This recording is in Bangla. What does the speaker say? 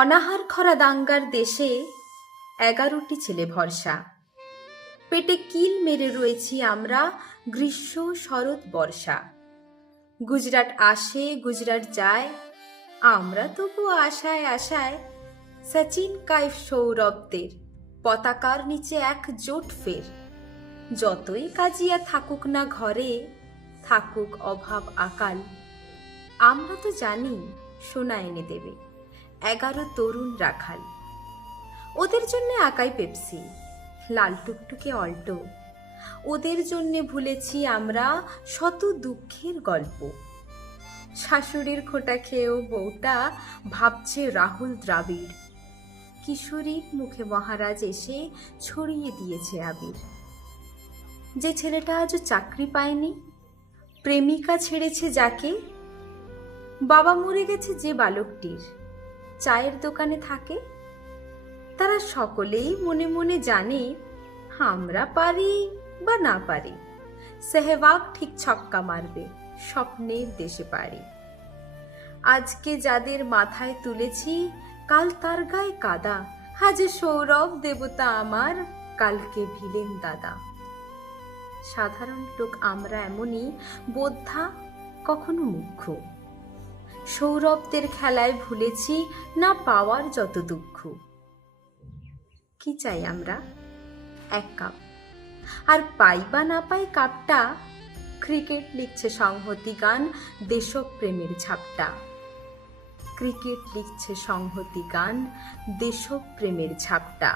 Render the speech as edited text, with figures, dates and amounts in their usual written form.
অনাহার খরা দাঙ্গার দেশে 11টি ছেলে ভরসা। পেটে কিল মেরে রয়েছি আমরা গ্রীষ্ম শরৎ বর্ষা। গুজরাট আসে গুজরাট যায়, আমরা তবু আশায় আশায় সচিন কাইফ সৌরভদের পতাকার নিচে একজোট ফের। যতই কাজিয়া থাকুক না ঘরে, থাকুক অভাব আকাল, আমরা তো জানি সোনা এনে দেবে 11 তরুণ রাখাল। ওদের জন্যে আকাই পেপসি, লাল টুকটুকে অল্টো, ওদের জন্যে ভুলেছি আমরা শত দুঃখের গল্প। শাশুড়ির খোঁটা খেয়েও বউটা ভাবছে রাহুল দ্রাবিড়, কিশোরীর মুখে মহারাজ এসে ছড়িয়ে দিয়েছে আবির। যে ছেলেটা আজও চাকরি পায়নি, প্রেমিকা ছেড়েছে যাকে, বাবা মরে গেছে যে বালকটির চায়ের দোকানে থাকে, তারা সকলেই মনে মনে জানে আমরা পারি বা না পারি, সেহবাগ ঠিক ছক্কা মারবে স্বপ্নের দেশে পারে। আজকে যাদের মাথায় তুলেছি কাল তার গায়ে কাদা, আজ সৌরভ দেবতা আমার, কালকে ভিলেন দাদা। সাধারণ লোক আমরা এমনই, বোদ্ধা কখনো মুখ্য। সৌরভদের খেলায় ভুলেছি না পাওয়ার যত দুঃখ। কি চাই আমরা? এক কাপ, আর পাই বা না পাই কাপটা, ক্রিকেট লিখছে সংহতি গান দেশপ্রেমের ঝাপটা। ক্রিকেট লিখছে সংহতি গান দেশপ্রেমের ঝাপটা।